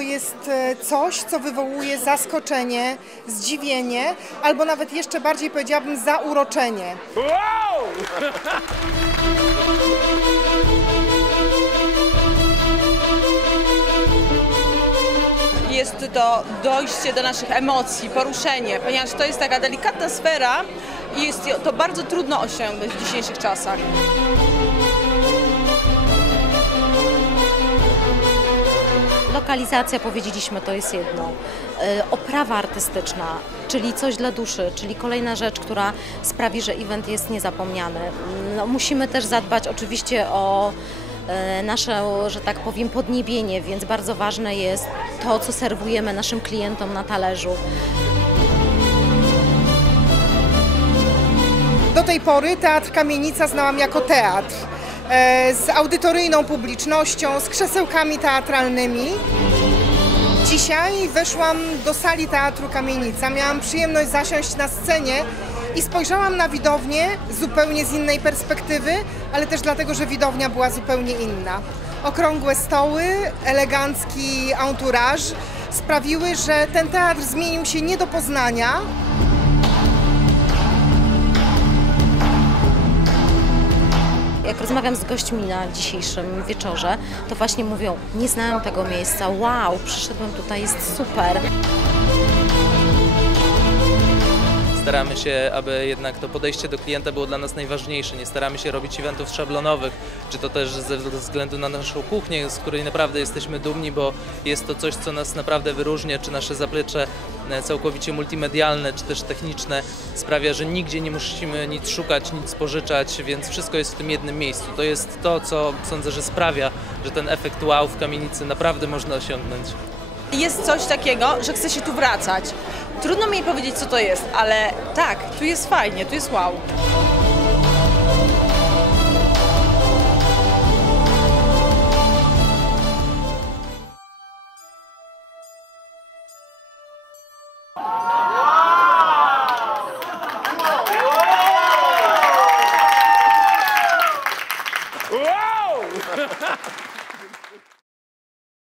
jest e, coś, co wywołuje zaskoczenie, zdziwienie, albo nawet jeszcze bardziej powiedziałabym zauroczenie. Jest to dojście do naszych emocji, poruszenie, ponieważ to jest taka delikatna sfera i jest to bardzo trudno osiągnąć w dzisiejszych czasach. Lokalizacja, powiedzieliśmy, to jest jedno. E, Oprawa artystyczna, czyli coś dla duszy, czyli kolejna rzecz, która sprawi, że event jest niezapomniany. No, musimy też zadbać oczywiście o e, nasze, że tak powiem, podniebienie, więc bardzo ważne jest to, co serwujemy naszym klientom na talerzu. Do tej pory Teatr Kamienica znałam jako teatr. E, Z audytoryjną publicznością, z krzesełkami teatralnymi. Dzisiaj weszłam do sali Teatru Kamienica. Miałam przyjemność zasiąść na scenie i spojrzałam na widownię zupełnie z innej perspektywy, ale też dlatego, że widownia była zupełnie inna. Okrągłe stoły, elegancki entourage sprawiły, że ten teatr zmienił się nie do poznania, Jak rozmawiam z gośćmi na dzisiejszym wieczorze, to właśnie mówią, nie znałam tego miejsca, wow, przyszedłem tutaj, jest super. Staramy się, aby jednak to podejście do klienta było dla nas najważniejsze. Nie staramy się robić eventów szablonowych, czy to też ze względu na naszą kuchnię, z której naprawdę jesteśmy dumni, bo jest to coś, co nas naprawdę wyróżnia, czy nasze zaplecze e, całkowicie multimedialne, czy też techniczne sprawia, że nigdzie nie musimy nic szukać, nic pożyczać, więc wszystko jest w tym jednym miejscu. To jest to, co sądzę, że sprawia, że ten efekt wow w kamienicy naprawdę można osiągnąć. Jest coś takiego, że chce się tu wracać. Trudno mi powiedzieć, co to jest, ale tak, tu jest fajnie, tu jest wow. Wow!